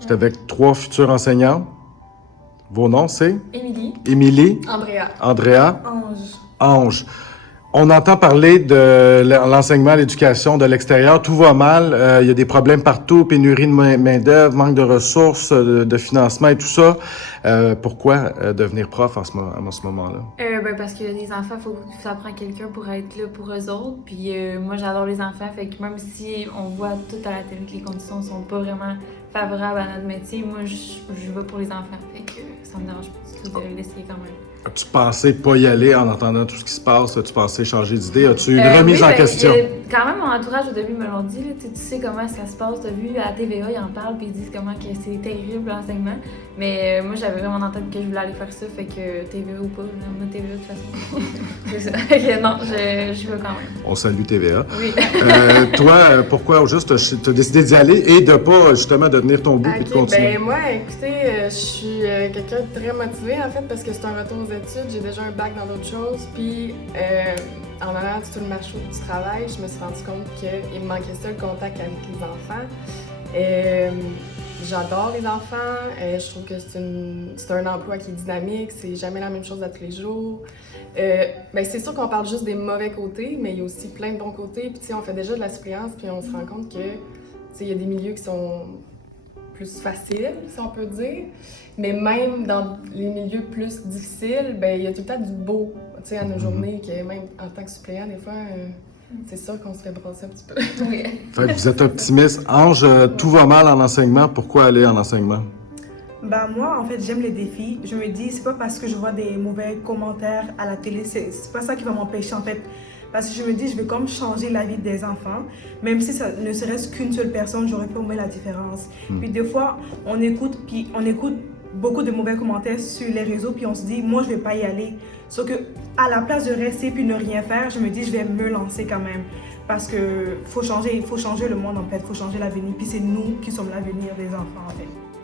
J'étais avec 3 futurs enseignants. Vos noms, c'est? Émilie. Émilie, Andrea. Andrea, Ange. Ange. On entend parler de l'enseignement, l'éducation de l'extérieur. Tout va mal. Il y a des problèmes partout, pénurie de main-d'œuvre, manque de ressources, de financement et tout ça. Pourquoi devenir prof en ce moment-là? Parce que les enfants, ça prend quelqu'un pour être là pour eux autres. Puis moi, j'adore les enfants. Fait que même si on voit tout à la télé que les conditions sont pas vraiment favorables à notre métier, moi, je vais pour les enfants. Fait que ça me dérange pas du tout de l'essayer quand même. As-tu pensé pas y aller en entendant tout ce qui se passe? As-tu pensé changer d'idée? As-tu eu une remise en question? Quand même, mon entourage au début me l'ont dit. Là, tu sais comment ça se passe. Tu as vu à la TVA, ils en parlent puis ils disent comment que c'est terrible l'enseignement. Mais moi, j'avais vraiment en tête que je voulais aller faire ça. Fait que TVA ou pas, on a TVA de toute façon. C'est ça. Fait que non, je veux quand même. On salue TVA. Oui. Toi, pourquoi au juste t'as décidé d'y aller et de pas justement devenir ton but et de continuer? Ben moi, écoutez, je suis quelqu'un de très motivé en fait parce que c'est un retour aux études. J'ai déjà un bac dans d'autres choses. Puis en allant tout le marché du travail, je me suis rendu compte qu'il me manquait ça, le contact avec les enfants. J'adore les enfants. Je trouve que c'est un emploi qui est dynamique. C'est jamais la même chose à tous les jours. Ben c'est sûr qu'on parle juste des mauvais côtés, mais il y a aussi plein de bons côtés. Puis on fait déjà de la suppléance, puis on se rend compte que il y a des milieux qui sont plus faciles, si on peut dire. Mais même dans les milieux plus difficiles, ben il y a tout le temps du beau, à nos journées, que même en tant que suppléant, des fois, c'est sûr qu'on se fait brasser un petit peu. Oui. Fait que vous êtes optimiste. Ange, tout va mal en enseignement. Pourquoi aller en enseignement? Ben moi, en fait, j'aime les défis. Je me dis, c'est pas parce que je vois des mauvais commentaires à la télé, c'est pas ça qui va m'empêcher, en fait. Parce que je me dis, je vais comme changer la vie des enfants. Même si ça ne serait-ce qu'une seule personne, j'aurais fait au moins la différence. Puis des fois, on écoute beaucoup de mauvais commentaires sur les réseaux, puis on se dit, moi, je vais pas y aller. Sauf que, à la place de rester puis ne rien faire, je me dis, je vais me lancer quand même. Parce que faut changer le monde, en fait. Faut changer l'avenir. Puis c'est nous qui sommes l'avenir des enfants, en fait.